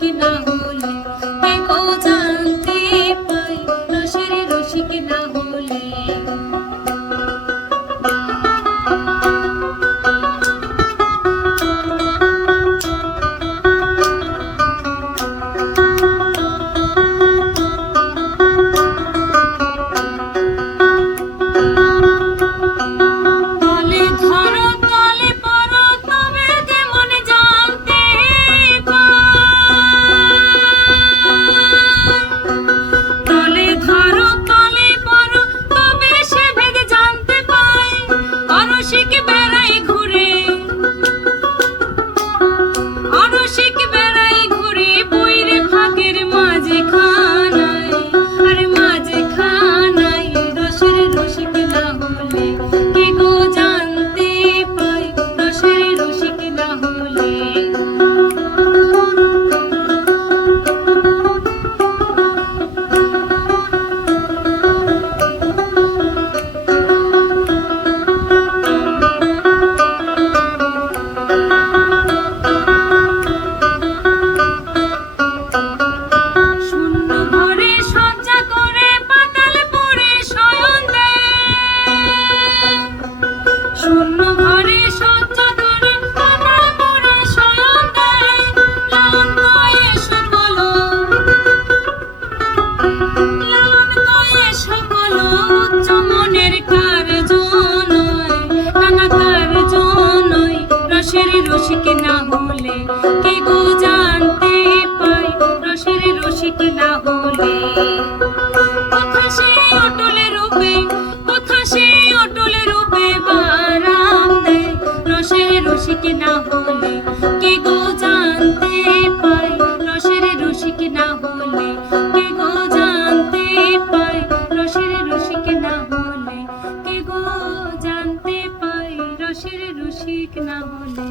নাঙ্গলি আশিকি কে গো জানতে পাই রসের রসিক না হলে। কথা সে অটল রূপে, কথা সে অটল রূপে বারাম দেয়? রসের রসিক না হলে কে গো জানতে পাই রসের রসিক না হলে কে গো জানতে পাই রসের রসিক না হলে কে গো জানতে পাই রসের রসিক না হলে।